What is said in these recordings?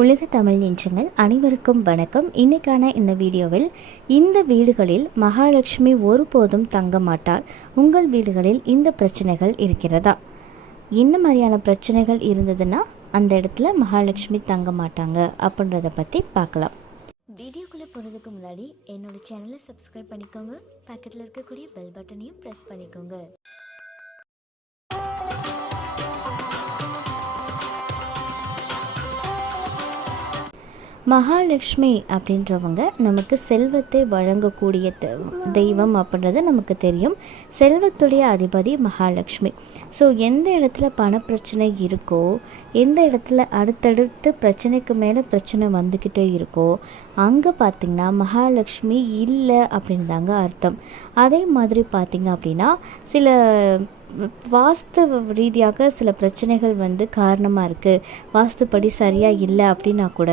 உலக தமிழ் நெஞ்சங்கள் அனைவருக்கும் வணக்கம். இன்னைக்கான இந்த வீடியோவில் இந்த வீடுகளில் மகாலட்சுமி ஒருபோதும் தங்க மாட்டார் உங்கள் வீடுகளில் இந்த பிரச்சனைகள் இருக்கிறதா? என்ன மாதிரியான பிரச்சனைகள் இருந்ததுன்னா அந்த இடத்துல மகாலட்சுமி தங்க மாட்டாங்க அப்படின்றத பற்றி பார்க்கலாம். வீடியோக்குள்ளே போகிறதுக்கு முன்னாடி என்னோட சேனலை சப்ஸ்கிரைப் பண்ணிக்கோங்க. பக்கத்தில் இருக்கக்கூடிய பெல் பட்டனையும் ப்ரெஸ் பண்ணிக்கோங்க. மகாலட்சுமி அப்படின்றவங்க நமக்கு செல்வத்தை வழங்கக்கூடிய தெ- தெய்வம் அப்படின்றது நமக்கு தெரியும். செல்வத்துடைய அதிபதி மகாலட்சுமி. ஸோ எந்த இடத்துல பணப்பிரச்சனை இருக்கோ எந்த இடத்துல அடுத்தடுத்து பிரச்சனைக்கு மேலே பிரச்சனை வந்துக்கிட்டே இருக்கோ அங்கே பார்த்திங்கன்னா மகாலட்சுமி இல்லை அப்படின்னு தாங்க அர்த்தம். அதே மாதிரி பார்த்திங்க அப்படின்னா சில வாஸ்து ரீதியாக சில பிரச்சனைகள் வந்து காரணமாக இருக்குது வாஸ்துப்படி சரியாக இல்லை அப்படின்னா கூட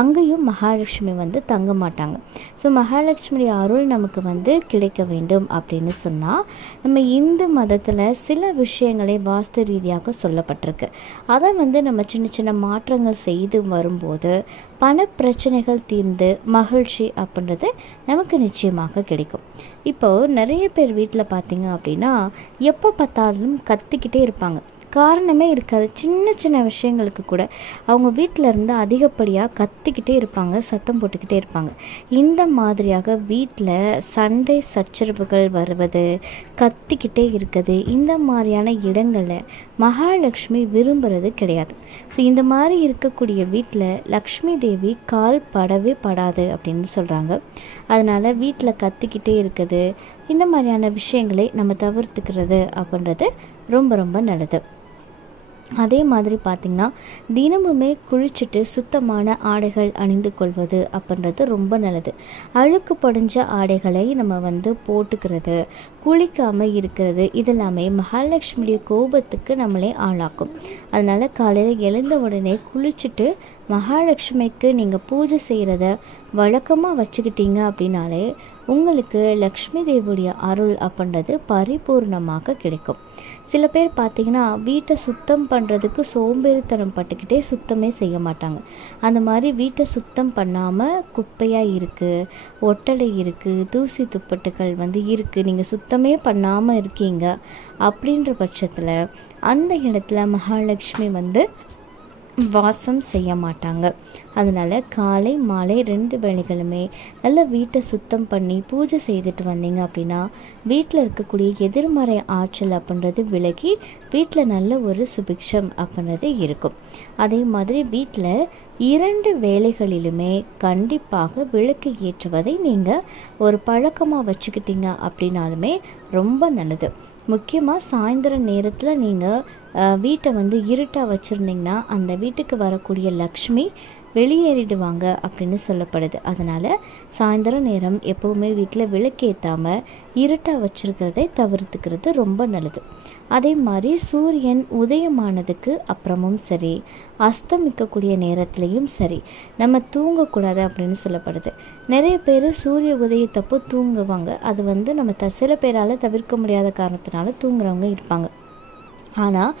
அங்கேயும் மகாலட்சுமி வந்து தங்க மாட்டாங்க. ஸோ மகாலட்சுமியுடைய அருள் நமக்கு வந்து கிடைக்க வேண்டும் அப்படின்னு சொன்னால் நம்ம இந்து மதத்தில் சில விஷயங்களே வாஸ்து ரீதியாக சொல்லப்பட்டிருக்கு. அதை வந்து நம்ம சின்ன சின்ன மாற்றங்கள் செய்து வரும்போது பண பிரச்சனைகள் தீர்ந்து மகிழ்ச்சி அப்படின்றது நமக்கு நிச்சயமாக கிடைக்கும். இப்போது நிறைய பேர் வீட்டில் பார்த்தீங்க அப்படின்னா எப்போ பார்த்தாலும் கத்திக்கிட்டே இருப்பாங்க. காரணமே இருக்காது. சின்ன சின்ன விஷயங்களுக்கு கூட அவங்க வீட்டில் இருந்து அதிகப்படியாக கத்திக்கிட்டே இருப்பாங்க சத்தம் போட்டுக்கிட்டே இருப்பாங்க. இந்த மாதிரியாக வீட்டில் சண்டை சச்சரவுகள் வருவது கத்திக்கிட்டே இருக்குது இந்த மாதிரியான இடங்களில் மகாலட்சுமி விரும்புறது கிடையாது. ஸோ இந்த மாதிரி இருக்கக்கூடிய வீட்டில் லக்ஷ்மி தேவி கால் படவே படாது அப்படின்னு சொல்கிறாங்க அதனால் வீட்டில் கத்திக்கிட்டே இருக்குது இந்த மாதிரியான விஷயங்களை நம்ம தவிர்த்துக்கிறது அப்படின்றது ரொம்ப ரொம்ப நல்லது. அதே மாதிரி பார்த்திங்கன்னா தினமுமே குளிச்சுட்டு சுத்தமான ஆடைகள் அணிந்து கொள்வது அப்படின்றது ரொம்ப நல்லது. அழுக்கு படிஞ்ச ஆடைகளை நம்ம வந்து போட்டுக்கிறது குளிக்காமல் இருக்கிறது இதெல்லாமே மகாலட்சுமியுடைய கோபத்துக்கு நம்மளே ஆளாக்கும். அதனால் காலையில் எழுந்த உடனே குளிச்சுட்டு மகாலட்சுமிக்கு நீங்கள் பூஜை செய்கிறத வழக்கமாக வச்சுக்கிட்டீங்க அப்படின்னாலே உங்களுக்கு லக்ஷ்மி தேவியுடைய அருள் அப்படின்றது பரிபூர்ணமாக கிடைக்கும். சில பேர் பார்த்தீங்கன்னா வீட்டை சுத்தம் பண்ணுறதுக்கு சோம்பேறித்தனம் பட்டுக்கிட்டே சுத்தமே செய்ய மாட்டாங்க. அந்த மாதிரி வீட்டை சுத்தம் பண்ணாமல் குப்பையாக இருக்குது ஒட்டடை இருக்குது தூசி துப்பட்டுகள் வந்து இருக்குது நீங்கள் சுத்தமே பண்ணாமல் இருக்கீங்க அப்படின்ற பட்சத்தில் அந்த இடத்துல மகாலட்சுமி வந்து வாசம் செய்ய மாட்டாங்க. அதனால் காலை மாலை ரெண்டு வேலைகளுமே நல்ல வீட்டை சுத்தம் பண்ணி பூஜை செய்துட்டு வந்தீங்க அப்படின்னா வீட்டில் இருக்கக்கூடிய எதிர்மறை ஆற்றல் அப்படின்றது விலகி வீட்டில் நல்ல ஒரு சுபிக்ஷம் அப்படின்றது இருக்கும். அதே மாதிரி வீட்டில் இரண்டு வேலைகளிலுமே கண்டிப்பாக விளக்கு ஏற்றுவதை நீங்கள் ஒரு பழக்கமாக வச்சுக்கிட்டீங்க அப்படின்னாலுமே ரொம்ப நல்லது. முக்கியமாக சாயந்தர நேரத்தில் நீங்கள் வீட்டை வந்து இருட்டாக வச்சுருந்தீங்கன்னா அந்த வீட்டுக்கு வரக்கூடிய லக்ஷ்மி வெளியேறிடுவாங்க அப்படின்னு சொல்லப்படுது. அதனால் சாயந்தர நேரம் எப்போவுமே வீட்டில் விளக்கேற்றாமல் இருட்டாக வச்சுருக்கிறதை தவிர்த்துக்கிறது ரொம்ப நல்லது. அதே மாதிரி சூரியன் உதயமானதுக்கு அப்புறமும் சரி அஸ்தமிக்கக்கூடிய நேரத்துலையும் சரி நம்ம தூங்கக்கூடாது அப்படின்னு சொல்லப்படுது. நிறைய பேர் சூரிய உதயத்தப்போ தூங்குவாங்க. அது வந்து நம்ம த சில பேரால் தவிர்க்க முடியாத காரணத்தினால தூங்குறவங்க இருப்பாங்க. ஆனால்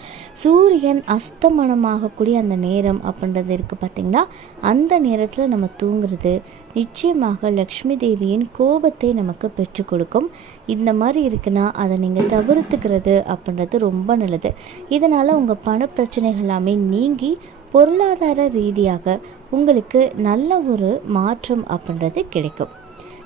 சூரியன் அஸ்தமனமாகக்கூடிய அந்த நேரம் அப்படின்றது இருக்குது பார்த்திங்கன்னா அந்த நேரத்தில் நம்ம தூங்குறது நிச்சயமாக லக்ஷ்மி தேவியின் கோபத்தை நமக்கு பெற்று கொடுக்கும். இந்த மாதிரி இருக்குன்னா அதை நீங்கள் தவிர்த்துக்கிறது அப்படின்றது ரொம்ப நல்லது. இதனால் உங்கள் பண பிரச்சனைகள் எல்லாமே நீங்கி பொருளாதார ரீதியாக உங்களுக்கு நல்ல ஒரு மாற்றம் அப்படின்றது கிடைக்கும்.